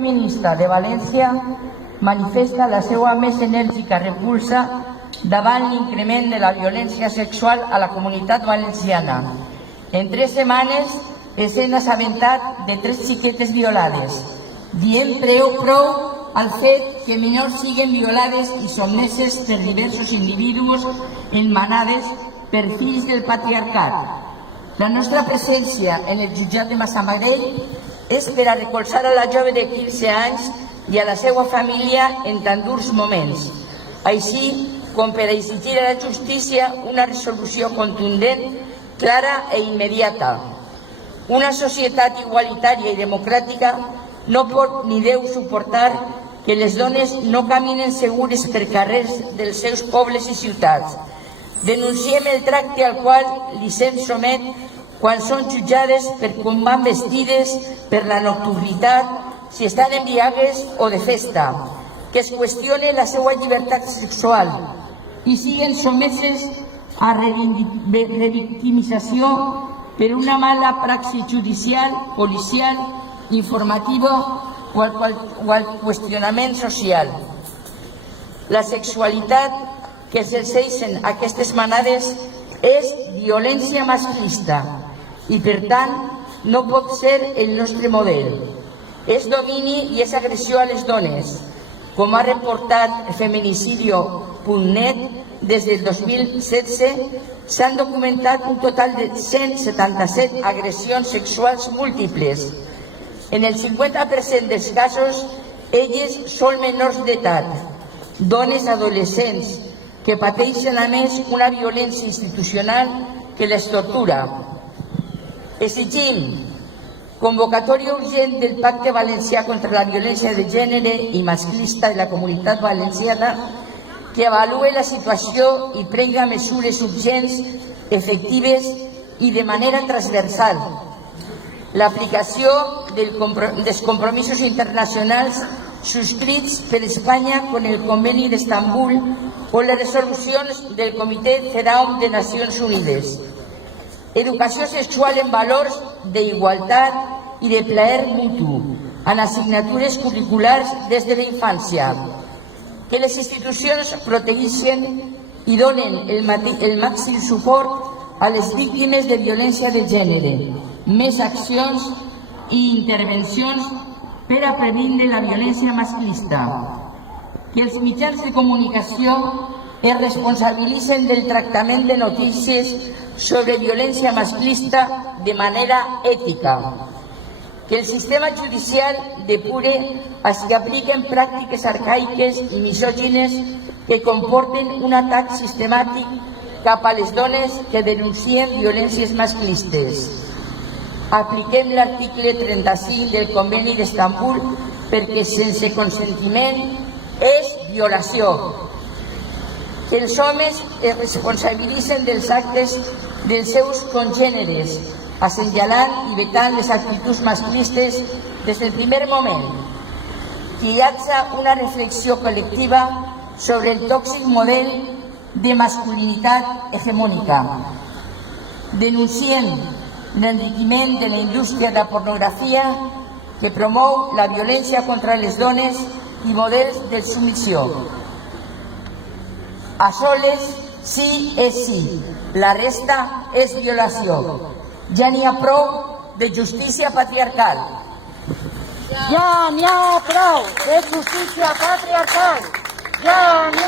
Feminista de València manifesta la seva més enèrgica repulsa davant l'increment de la violència sexual a la comunitat valenciana. En 3 setmanes ens hem assabentat de 3 xiquetes violades. Diem prou al fet que menors siguen violades i sotmeses per diversos individus en manades per fills del patriarcat. La nostra presència en el jutjat de Massamagrell és per a recolzar a la jove de 15 anys i a la seva família en tan durs moments, així com per a exigir a la justícia una resolució contundent, clara i immediata. Una societat igualitària i democràtica no pot ni deu suportar que les dones no caminen segures per carrers dels seus pobles i ciutats. Denunciem el tracte al qual li se'n somet quan són jutjades per com van vestides, per la nocturnitat, si estan embriagues o de festa, que es qüestione la seva llibertat sexual i siguen sotmeses a revictimització per una mala praxi judicial, policial, informativa o al qüestionament social. La sexualitat que s'exerceixen aquestes manades és violència masclista i, per tant, no pot ser el nostre model. És domini i és agressió a les dones. Com ha reportat feminicidio.net, des del 2016 s'han documentat un total de 177 agressions sexuals múltiples. En el 50% dels casos, elles són menors d'edat, dones adolescents, que pateixen a més una violència institucional que les tortura. Exigim convocatòria urgent del Pacte Valencià contra la violència de gènere i masclista de la comunitat valenciana, que avaluï la situació i prengui mesures urgents, efectives i de manera transversal. L'aplicació dels compromisos internacionals suscrits per Espanya con el Conveni d'Estambul o les resolucions del Comitè CEDAW de Nacions Unides. Educació sexual en valors d'igualtat i de plaer mutu, en assignatures curriculars des de la infància. Que les institucions protegeixen i donen el màxim suport a les víctimes de violència de gènere, més accions i intervencions per a previndre la violència masclista. Que els mitjans de comunicació es responsabilitzen del tractament de notícies sobre violència masclista de manera ètica. Que el sistema judicial depure els que apliquen pràctiques arcaiques i misògines que comporten un atac sistemàtic cap a les dones que denuncien violències masclistes. Apliquem l'article 35 del Conveni d'Estambul perquè sense consentiment és violació. Que els homes es responsabilitzen dels actes dels seus congèneres, assenyalant i vetant les actituds masclistes des del primer moment. Que hi hagi una reflexió col·lectiva sobre el tòxic model de masculinitat hegemònica. Denunciem l'enriquiment de la indústria de la pornografia que promou la violència contra les dones i models de submissió. A soles sí és sí, la resta és violació. Ja n'hi ha prou de justícia patriarcal. Ja n'hi ha prou de justícia patriarcal. Ja n'hi